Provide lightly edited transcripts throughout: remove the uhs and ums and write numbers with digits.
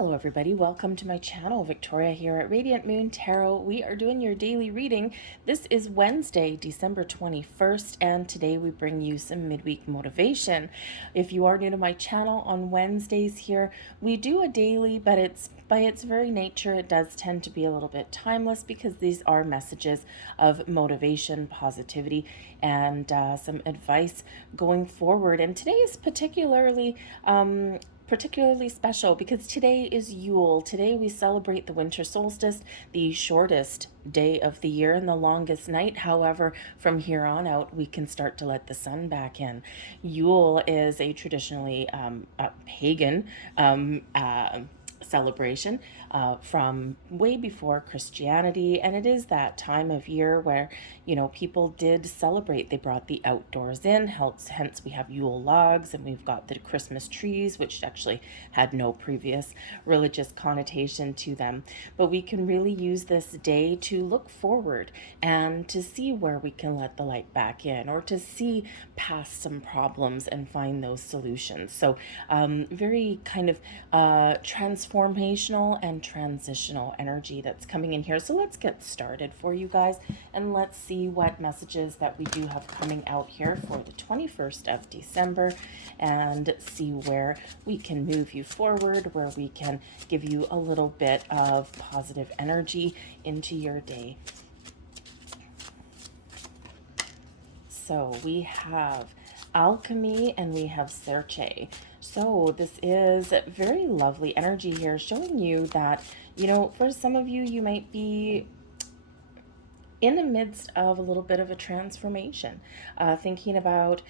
Hello everybody, welcome to my channel. Victoria here at Radiant Moon Tarot. We are doing your daily reading. This is Wednesday, December 21st, and today we bring you some midweek motivation. If you are new to my channel, on Wednesdays here, we do a daily, but it's by its very nature, it does tend to be a little bit timeless because these are messages of motivation, positivity, and some advice going forward. And today is particularly special because today is Yule. Today we celebrate the winter solstice, the shortest day of the year and the longest night. However, from here on out, we can start to let the sun back in. Yule is a traditionally pagan celebration from way before Christianity, and it is that time of year where people did celebrate. They brought the outdoors in, hence we have Yule logs, and we've got the Christmas trees, which actually had no previous religious connotation to them. But we can really use this day to look forward and to see where we can let the light back in, or to see past some problems and find those solutions. So very kind of transformational and transitional energy that's coming in here. So let's get started for you guys, and let's see what messages that we do have coming out here for the 21st of December, and see where we can move you forward, where we can give you a little bit of positive energy into your day. So we have Alchemy and we have Searche. So this is very lovely energy here, showing you that, for some of you, you might be in the midst of a little bit of a transformation, thinking about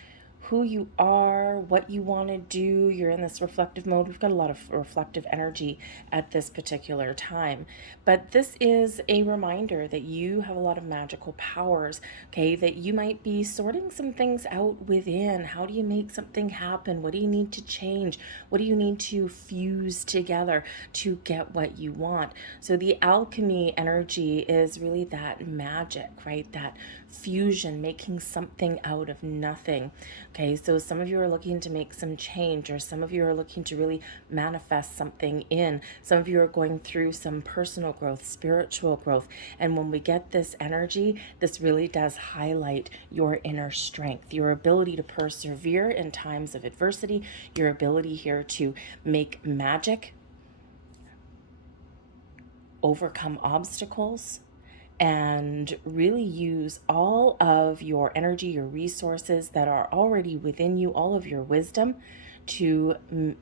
who you are, what you want to do. You're in this reflective mode. We've got a lot of reflective energy at this particular time. But this is a reminder that you have a lot of magical powers, okay? That you might be sorting some things out within. How do you make something happen? What do you need to change? What do you need to fuse together to get what you want? So the alchemy energy is really that magic, right? That fusion, making something out of nothing. Okay, so some of you are looking to make some change, or some of you are looking to really manifest something in. Some of you are going through some personal growth, spiritual growth. And when we get this energy, this really does highlight your inner strength, your ability to persevere in times of adversity, your ability here to make magic, overcome obstacles, and really use all of your energy, your resources that are already within you, all of your wisdom to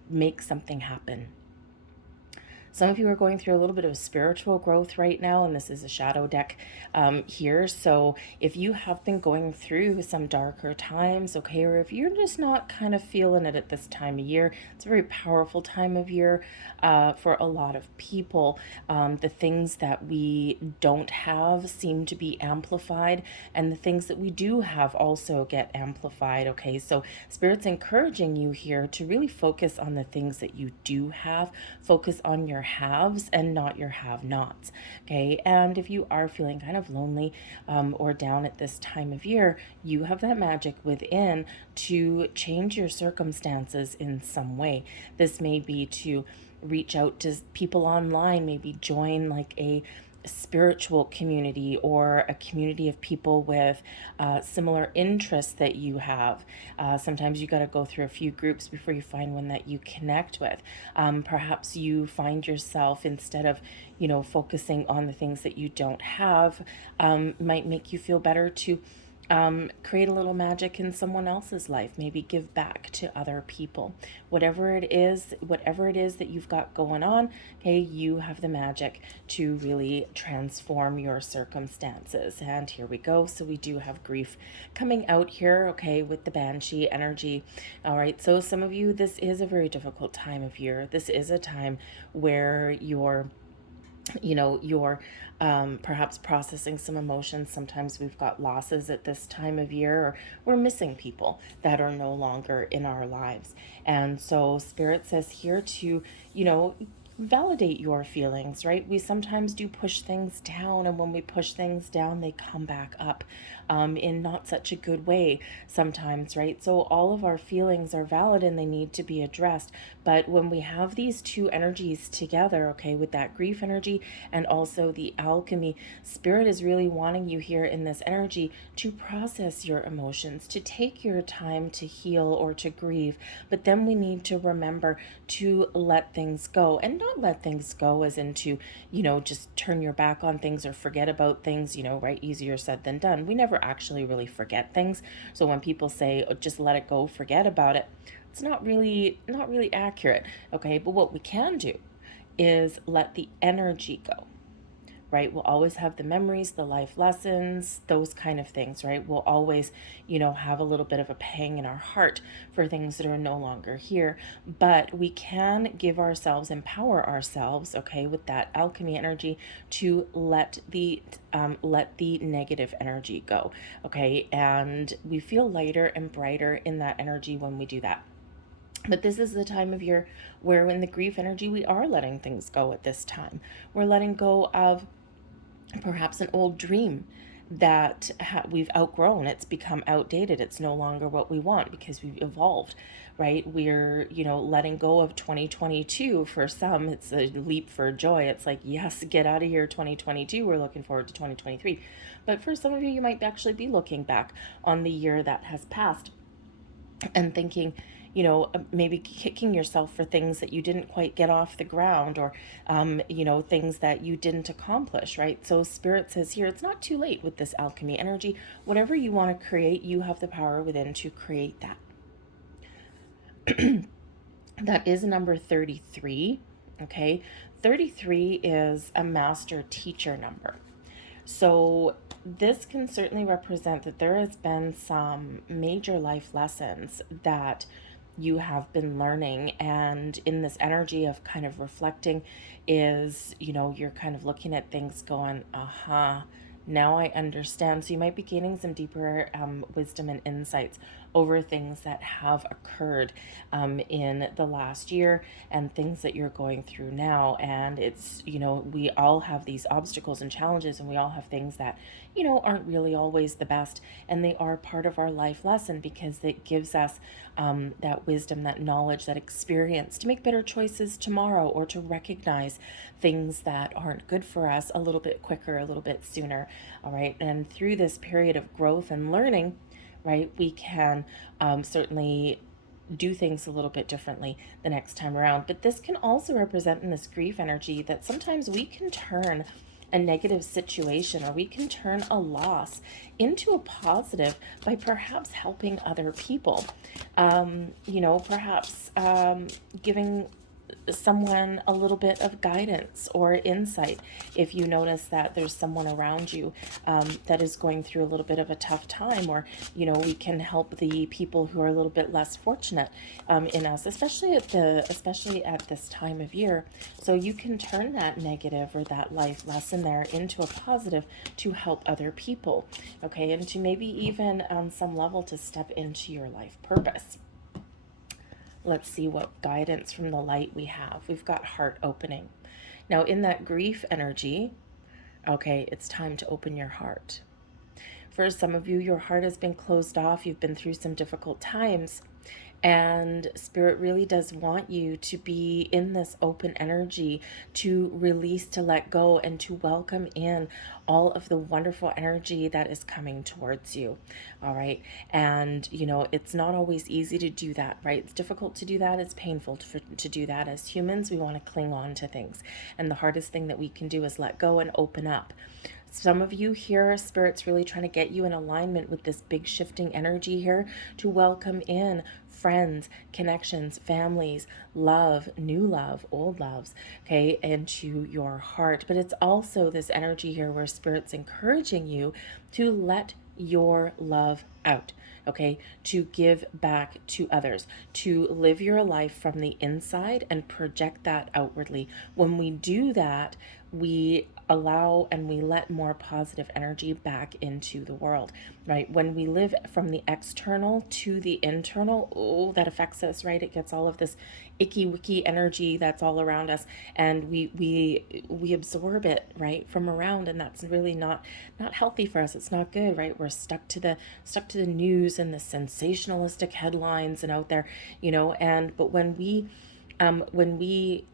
make something happen. Some of you are going through a little bit of spiritual growth right now, and this is a shadow deck here. So if you have been going through some darker times, okay, or if you're just not kind of feeling it at this time of year, it's a very powerful time of year for a lot of people. The things that we don't have seem to be amplified, and the things that we do have also get amplified, okay? So Spirit's encouraging you here to really focus on the things that you do have, focus on your haves and not your have-nots, okay? And if you are feeling kind of lonely or down at this time of year, you have that magic within to change your circumstances in some way. This may be to reach out to people online, maybe join like a spiritual community or a community of people with similar interests that you have. Sometimes you got to go through a few groups before you find one that you connect with. Perhaps you find yourself, instead of focusing on the things that you don't have, might make you feel better to create a little magic in someone else's life, maybe give back to other people. Whatever it is that you've got going on, okay, you have the magic to really transform your circumstances. And here we go. So we do have grief coming out here, okay, with the Banshee energy. All right, so some of you, this is a very difficult time of year. This is a time where you're perhaps processing some emotions. Sometimes we've got losses at this time of year, or we're missing people that are no longer in our lives. And so Spirit says here to, validate your feelings, right? We sometimes do push things down, and when we push things down, they come back up. in not such a good way sometimes, right? So all of our feelings are valid and they need to be addressed. But when we have these two energies together, okay, with that grief energy and also the alchemy, Spirit is really wanting you here in this energy to process your emotions, to take your time to heal or to grieve. But then we need to remember to let things go, and not let things go as into, just turn your back on things or forget about things, right? Easier said than done. We never actually really forget things. So when people say, oh, just let it go, forget about it, it's not really accurate. Okay, but what we can do is let the energy go, right? We'll always have the memories, the life lessons, those kind of things, right? We'll always, have a little bit of a pang in our heart for things that are no longer here. But we can give ourselves, empower ourselves, okay, with that alchemy energy to let the negative energy go, okay? And we feel lighter and brighter in that energy when we do that. But this is the time of year where, in the grief energy, we are letting things go at this time. We're letting go of perhaps an old dream that we've outgrown. It's become outdated. It's no longer what we want because we've evolved, right? We're, letting go of 2022. For some, it's a leap for joy. It's like, yes, get out of here, 2022. We're looking forward to 2023. But for some of you, you might actually be looking back on the year that has passed and thinking, maybe kicking yourself for things that you didn't quite get off the ground, or, things that you didn't accomplish, right? So Spirit says here, it's not too late with this alchemy energy. Whatever you want to create, you have the power within to create that. That is number 33, okay? 33 is a master teacher number. So this can certainly represent that there has been some major life lessons that you have been learning, and in this energy of kind of reflecting is, you're kind of looking at things going, now I understand. So you might be gaining some deeper wisdom and insights over things that have occurred in the last year and things that you're going through now. And it's, we all have these obstacles and challenges, and we all have things that, aren't really always the best. And they are part of our life lesson because it gives us that wisdom, that knowledge, that experience to make better choices tomorrow, or to recognize things that aren't good for us a little bit quicker, a little bit sooner. All right. And through this period of growth and learning, right, we can certainly do things a little bit differently the next time around. But this can also represent, in this grief energy, that sometimes we can turn a negative situation, or we can turn a loss into a positive by perhaps helping other people. Perhaps giving someone a little bit of guidance or insight if you notice that there's someone around you that is going through a little bit of a tough time, or we can help the people who are a little bit less fortunate in us, especially at this time of year. So you can turn that negative or that life lesson there into a positive to help other people, okay, and to maybe even on some level to step into your life purpose. Let's see what guidance from the light we have. We've got heart opening. Now, in that grief energy, okay, it's time to open your heart. For some of you, your heart has been closed off. You've been through some difficult times. And Spirit really does want you to be in this open energy, to release, to let go, and to welcome in all of the wonderful energy that is coming towards you. All right. And, it's not always easy to do that, right? It's difficult to do that. It's painful to do that. As humans, we want to cling on to things. And the hardest thing that we can do is let go and open up. Some of you here, Spirit's really trying to get you in alignment with this big shifting energy here to welcome in friends, connections, families, love, new love, old loves, okay, into your heart. But it's also this energy here where Spirit's encouraging you to let your love out, okay, to give back to others, to live your life from the inside and project that outwardly. When we do that, we allow and we let more positive energy back into the world, right? When we live from the external to the internal, oh, that affects us, right? It gets all of this icky wicky energy that's all around us, and we absorb it, right, from around, and that's really not healthy for us. It's not good, right? We're stuck to the news and the sensationalistic headlines and out there, and but when we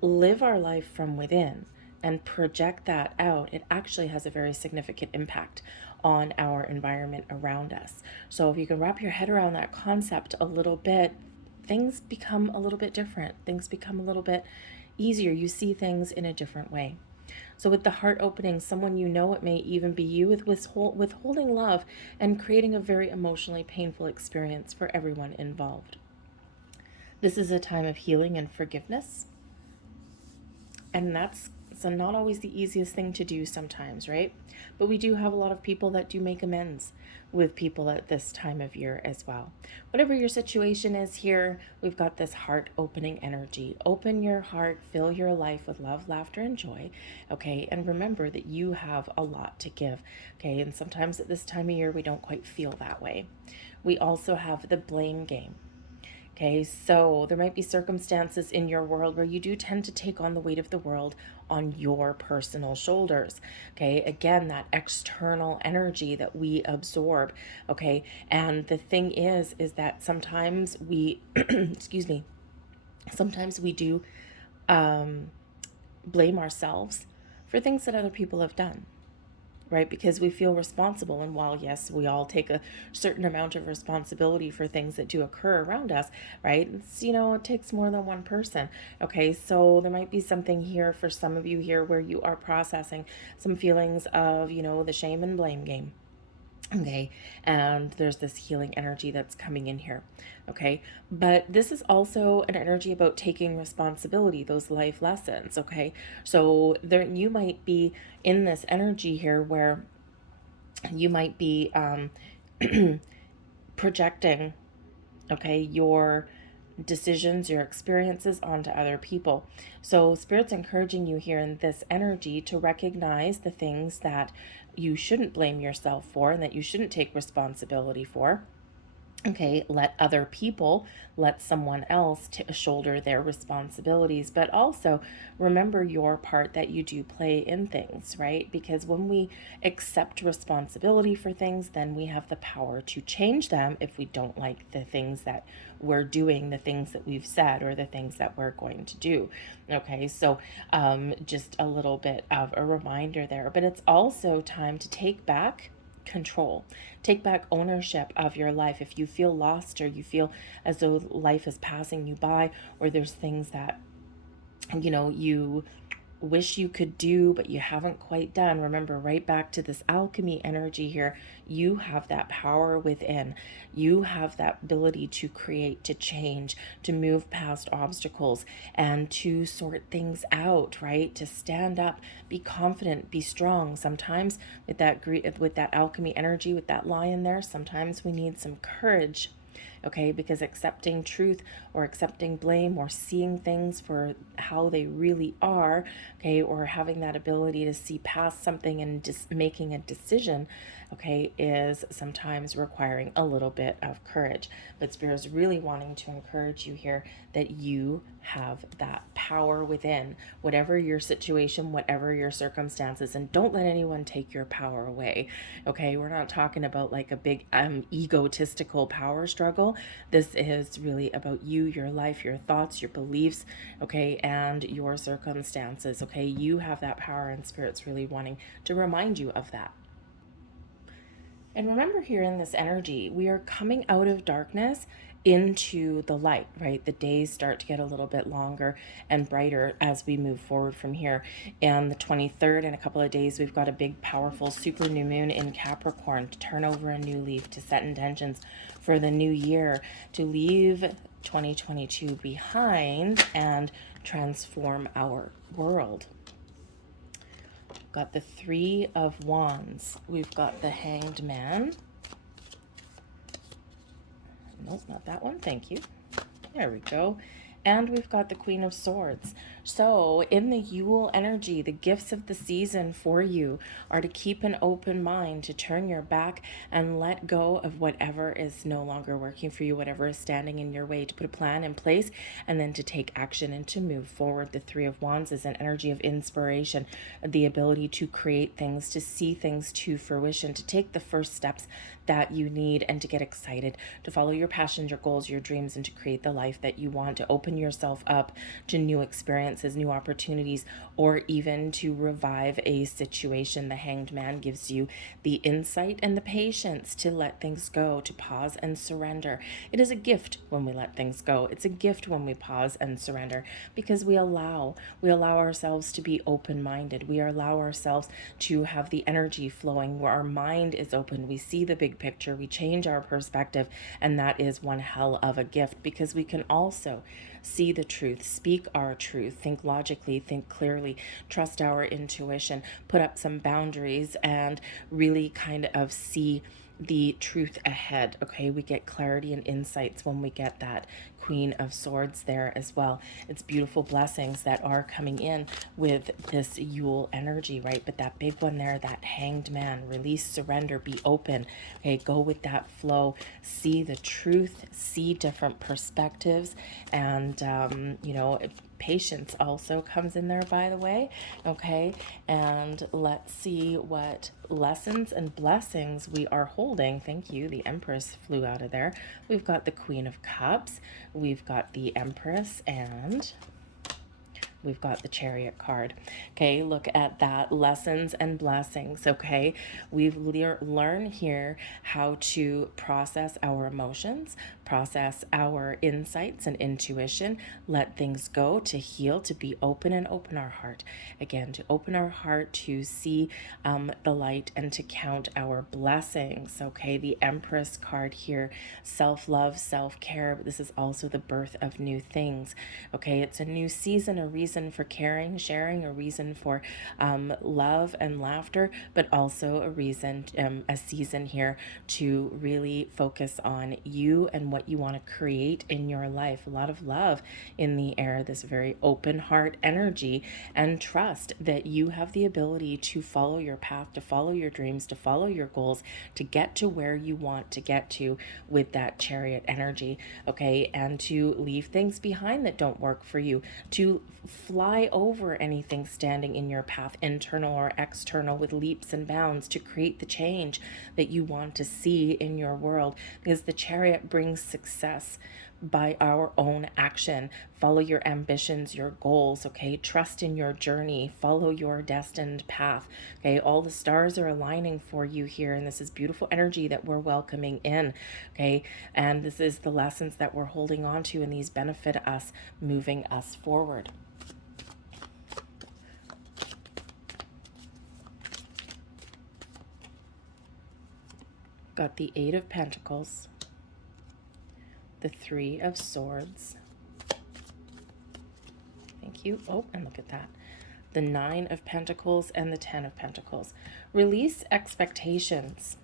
live our life from within and project that out, it actually has a very significant impact on our environment around us. So if you can wrap your head around that concept a little bit, things become a little bit different. Things become a little bit easier. You see things in a different way. So with the heart opening, someone you know, it may even be you, with withholding love and creating a very emotionally painful experience for everyone involved. This is a time of healing and forgiveness. And that's so not always the easiest thing to do sometimes, right? But we do have a lot of people that do make amends with people at this time of year as well. Whatever your situation is here, we've got this heart opening energy. Open your heart, fill your life with love, laughter, and joy, okay? And remember that you have a lot to give, okay? And sometimes at this time of year, we don't quite feel that way. We also have the blame game. Okay, so there might be circumstances in your world where you do tend to take on the weight of the world on your personal shoulders. Okay, again, that external energy that we absorb. Okay, and the thing is that sometimes we, excuse me, sometimes we do blame ourselves for things that other people have done, right? Because we feel responsible. And while, yes, we all take a certain amount of responsibility for things that do occur around us, right? It's, it takes more than one person. Okay, so there might be something here for some of you here where you are processing some feelings of, the shame and blame game. Okay, and there's this healing energy that's coming in here. Okay, but this is also an energy about taking responsibility, those life lessons. Okay, so there you might be in this energy here where you might be projecting, okay, your decisions, your experiences onto other people. So Spirit's encouraging you here in this energy to recognize the things that you shouldn't blame yourself for and that you shouldn't take responsibility for. Okay, let other people, let someone else shoulder their responsibilities, but also remember your part that you do play in things, right? Because when we accept responsibility for things, then we have the power to change them if we don't like the things that we're doing, the things that we've said, or the things that we're going to do. Okay, so just a little bit of a reminder there, but it's also time to take back control. Take back ownership of your life. If you feel lost or you feel as though life is passing you by, or there's things that you wish you could do but you haven't quite done, remember, right back to this alchemy energy here, you have that power within. You have that ability to create, to change, to move past obstacles, and to sort things out, right? To stand up, be confident, be strong. Sometimes with that alchemy energy, with that lion there, sometimes we need some courage. Okay, because accepting truth or accepting blame or seeing things for how they really are, okay, or having that ability to see past something and just making a decision, okay, is sometimes requiring a little bit of courage. But Spirit is really wanting to encourage you here that you have that power within, whatever your situation, whatever your circumstances, and don't let anyone take your power away. Okay, we're not talking about like a big egotistical power struggle. This is really about you, your life, your thoughts, your beliefs, okay, and your circumstances. Okay, you have that power, and Spirit's really wanting to remind you of that. And remember, here in this energy, we are coming out of darkness into the light, right? The days start to get a little bit longer and brighter as we move forward from here. And the 23rd, in a couple of days, we've got a big, powerful super new moon in Capricorn to turn over a new leaf, to set intentions for the new year, to leave 2022 behind and transform our world. Got the Three of Wands. We've got the Hanged Man. Nope, not that one. Thank you. There we go. And we've got the Queen of Swords. So, in the Yule energy, the gifts of the season for you are to keep an open mind, to turn your back and let go of whatever is no longer working for you, whatever is standing in your way, to put a plan in place and then to take action and to move forward. The Three of Wands is an energy of inspiration, the ability to create things, to see things to fruition, to take the first steps that you need and to get excited, to follow your passions, your goals, your dreams, and to create the life that you want, to open yourself up to new experiences, new opportunities, or even to revive a situation. The Hanged Man gives you the insight and the patience to let things go, to pause and surrender. It is a gift when we let things go. It's a gift when we pause and surrender, because we allow ourselves to be open-minded. We allow ourselves to have the energy flowing where our mind is open. We see the big picture, we change our perspective, and that is one hell of a gift, because we can also see the truth, speak our truth, think logically, think clearly, trust our intuition, put up some boundaries, and really kind of see the truth ahead. Okay, we get clarity and insights when we get that Queen of Swords there as well. It's beautiful blessings that are coming in with this Yule energy, right? But that big one there, that Hanged Man, release, surrender, be open. Okay, go with that flow, see the truth, see different perspectives, and patience also comes in there, by the way. Okay, and let's see what lessons and blessings we are holding. Thank you. The Empress flew out of there. We've got the Queen of Cups, we've got the Empress, and we've got the Chariot card. Okay, look at that. Lessons and blessings. Okay, we've learned here how to process our emotions, process our insights and intuition, let things go, to heal, to be open, and open our heart. Again, to open our heart, to see the light, and to count our blessings. Okay, the Empress card here, self-love, self-care, but this is also the birth of new things. Okay, it's a new season, a reason for caring, sharing, a reason for love and laughter, but also a reason, a season here to really focus on you and what you want to create in your life. A lot of love in the air, this very open heart energy, and trust that you have the ability to follow your path, to follow your dreams, to follow your goals, to get to where you want to get to with that Chariot energy. Okay, and to leave things behind that don't work for you, to fly over anything standing in your path, internal or external, with leaps and bounds, to create the change that you want to see in your world, because the Chariot brings success by our own action. Follow your ambitions, your goals. Okay, trust in your journey, follow your destined path. Okay, all the stars are aligning for you here, and this is beautiful energy that we're welcoming in. Okay, and this is the lessons that we're holding on to, and these benefit us, moving us forward. Got the Eight of Pentacles, the Three of Swords. Thank you. Oh, and look at that. The Nine of Pentacles and the Ten of Pentacles. Release expectations.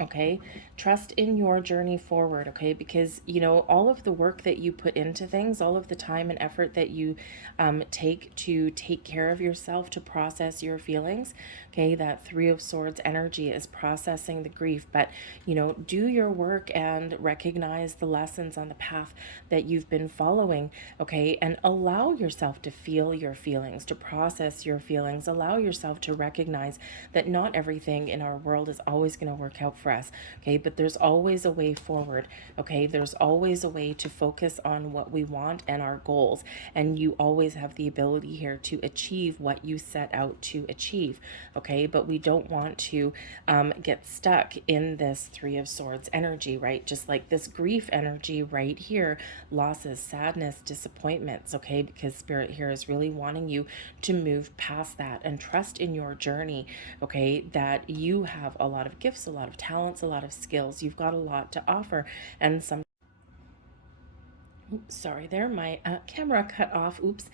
Okay, trust in your journey forward. Okay, because all of the work that you put into things, all of the time and effort that you take to take care of yourself, to process your feelings. Okay, that Three of Swords energy is processing the grief, but do your work and recognize the lessons on the path that you've been following. Okay, and allow yourself to feel your feelings, to process your feelings. Allow yourself to recognize that not everything in our world is always going to work out for us. Okay, but there's always a way forward. Okay, there's always a way to focus on what we want and our goals, and you always have the ability here to achieve what you set out to achieve. Okay, but we don't want to get stuck in this Three of Swords energy, right? Just like this grief energy right here, losses, sadness, disappointments. Okay, because Spirit here is really wanting you to move past that and trust in your journey. Okay, that you have a lot of gifts, a lot of talents, a lot of skills. You've got a lot to offer, and some Oops, sorry there, my camera cut off. Oops.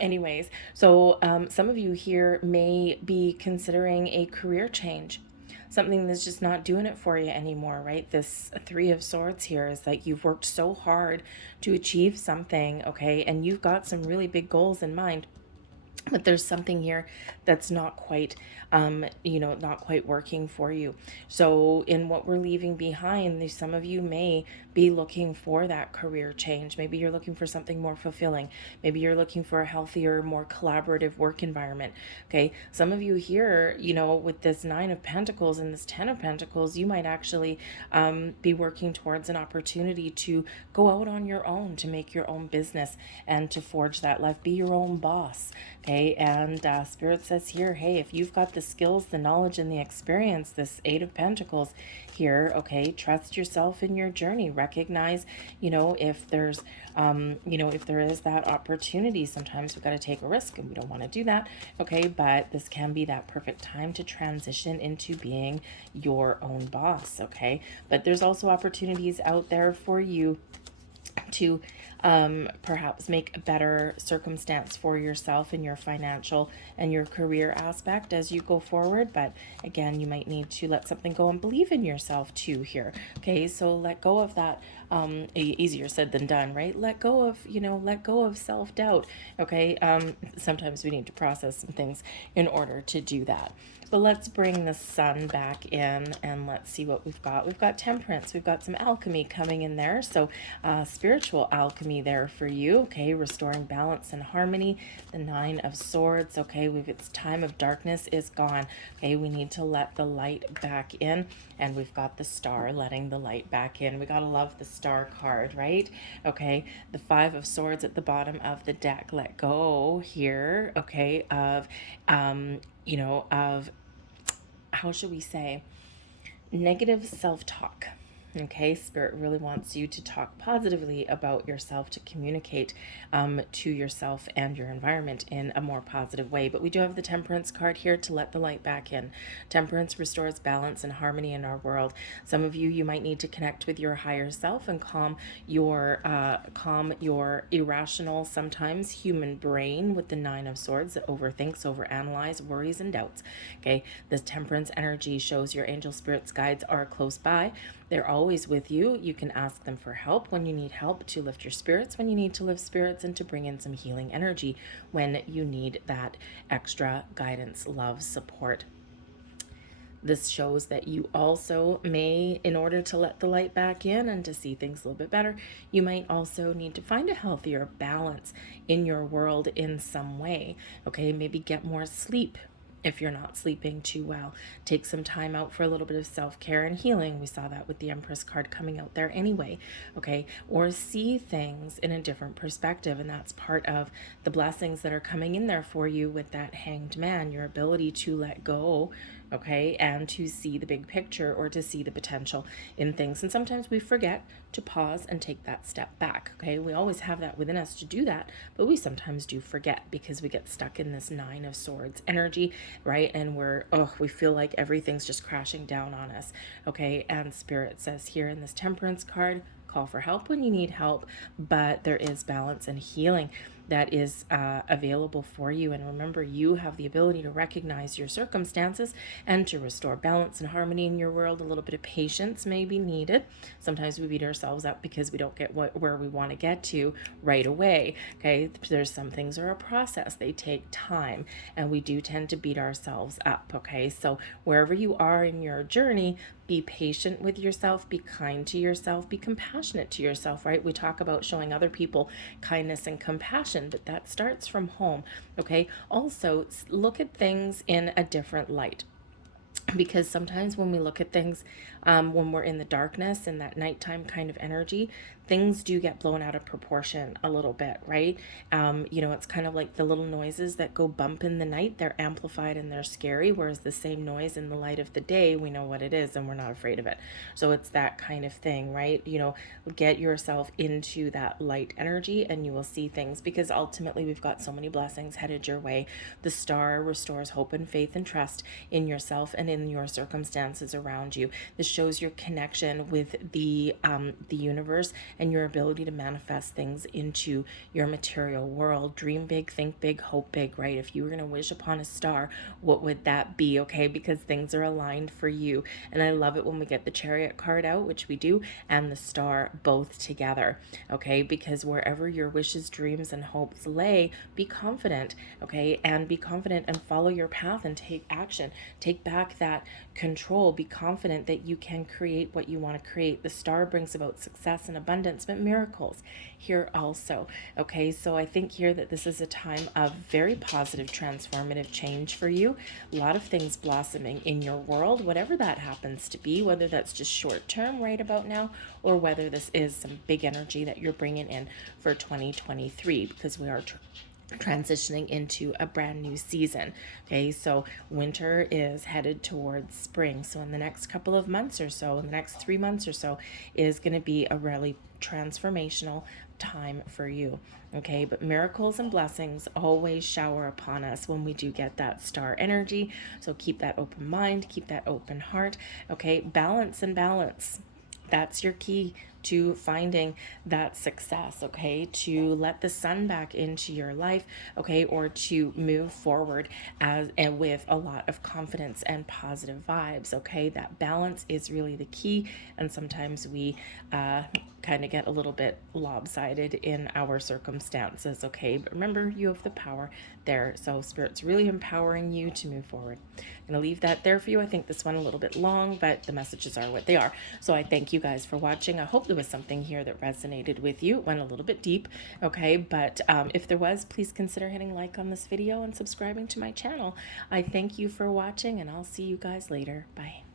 Anyways, so some of you here may be considering a career change. something that's just not doing it for you anymore, right? This Three of Swords here is like you've worked so hard to achieve something, okay, and you've got some really big goals in mind, but there's something here that's not quite not quite working for you. So in what we're leaving behind, some of you may be looking for that career change. Maybe you're looking for something more fulfilling. Maybe you're looking for a healthier, more collaborative work environment. Okay, some of you here, with this Nine of Pentacles and this Ten of Pentacles, you might actually be working towards an opportunity to go out on your own, to make your own business and to forge that life, be your own boss. Okay, and Spirit says here, hey, if you've got the skills, the knowledge, and the experience, this Eight of Pentacles here, okay, trust yourself in your journey. Recognize, if there's, if there is that opportunity. Sometimes we've got to take a risk and we don't want to do that, okay, but this can be that perfect time to transition into being your own boss, okay? But there's also opportunities out there for you to perhaps make a better circumstance for yourself in your financial and your career aspect as you go forward. But again, you might need to let something go and believe in yourself too here. Okay, so let go of that. Easier said than done, right? Let go of self-doubt. Okay, sometimes we need to process some things in order to do that. But let's bring the sun back in and let's see what we've got. We've got temperance. We've got some alchemy coming in there. So spiritual alchemy there for you. Okay, restoring balance and harmony. The Nine of Swords. Okay, its time of darkness is gone. Okay, we need to let the light back in. And we've got the Star letting the light back in. We got to love the Star card, right? Okay, the Five of Swords at the bottom of the deck. Let go here, okay, of how should we say, negative self-talk. Okay, Spirit really wants you to talk positively about yourself, to communicate to yourself and your environment in a more positive way. But we do have the Temperance card here to let the light back in. Temperance restores balance and harmony in our world. Some of you might need to connect with your higher self and calm your irrational, sometimes human brain with the Nine of Swords that overthinks, overanalyze, worries, and doubts. Okay, this Temperance energy shows your angel spirits guides are close by. They're always with you. You can ask them for help when you need help, to lift your spirits when you need to lift spirits, and to bring in some healing energy when you need that extra guidance, love, support. This shows that you also may, in order to let the light back in and to see things a little bit better, you might also need to find a healthier balance in your world in some way. Okay, maybe get more sleep. If you're not sleeping too well, take some time out for a little bit of self-care and healing. We saw that with the Empress card coming out there anyway, okay? Or see things in a different perspective, and that's part of the blessings that are coming in there for you with that Hanged Man, your ability to let go, okay, and to see the big picture, or to see the potential in things. And sometimes we forget to pause and take that step back, okay? We always have that within us to do that, but we sometimes do forget because we get stuck in this Nine of Swords energy, right? And we feel like everything's just crashing down on us, okay? And Spirit says here in this Temperance card, call for help when you need help, but there is balance and healing that is available for you. And remember, you have the ability to recognize your circumstances and to restore balance and harmony in your world. A little bit of patience may be needed. Sometimes we beat ourselves up because we don't get where we want to get to right away. Okay, there's some things are a process. They take time, and we do tend to beat ourselves up. Okay, so wherever you are in your journey, be patient with yourself, be kind to yourself, be compassionate to yourself, right? We talk about showing other people kindness and compassion, but that starts from home, okay? Also, look at things in a different light. Because sometimes when we look at things, when we're in the darkness and that nighttime kind of energy, things do get blown out of proportion a little bit, right? It's kind of like the little noises that go bump in the night. They're amplified and they're scary, whereas the same noise in the light of the day, we know what it is and we're not afraid of it. So it's that kind of thing, right? Get yourself into that light energy and you will see things, because ultimately we've got so many blessings headed your way. The Star restores hope and faith and trust in yourself and in your circumstances around you. This shows your connection with the universe and your ability to manifest things into your material world. Dream big, think big, hope big, right? If you were going to wish upon a star, what would that be? Okay, because things are aligned for you. And I love it when we get the Chariot card out, which we do, and the star both together. Okay, because wherever your wishes, dreams, and hopes lay, be confident. Okay, and be confident and follow your path and take action. Take back that control. Be confident that you can create what you want to create. The star brings about success and abundance, but miracles here also. Okay, so I think here that this is a time of very positive, transformative change for you. A lot of things blossoming in your world, whatever that happens to be, whether that's just short term right about now, or whether this is some big energy that you're bringing in for 2023, because we are transitioning into a brand new season. Okay, so winter is headed towards spring. So in the next couple of months or so, in the next 3 months or so, is going to be a really transformational time for you. Okay, but miracles and blessings always shower upon us when we do get that star energy. So keep that open mind, keep that open heart. Okay, balance and balance. That's your key to finding that success, okay? To let the sun back into your life, okay? Or to move forward and with a lot of confidence and positive vibes, okay? That balance is really the key. And sometimes we kind of get a little bit lopsided in our circumstances, okay? But remember, you have the power there. So Spirit's really empowering you to move forward. I'm going to leave that there for you. I think this one a little bit long, but the messages are what they are. So I thank you guys for watching. I hope there was something here that resonated with you. It went a little bit deep, okay? But if there was, please consider hitting like on this video and subscribing to my channel. I thank you for watching, and I'll see you guys later. Bye.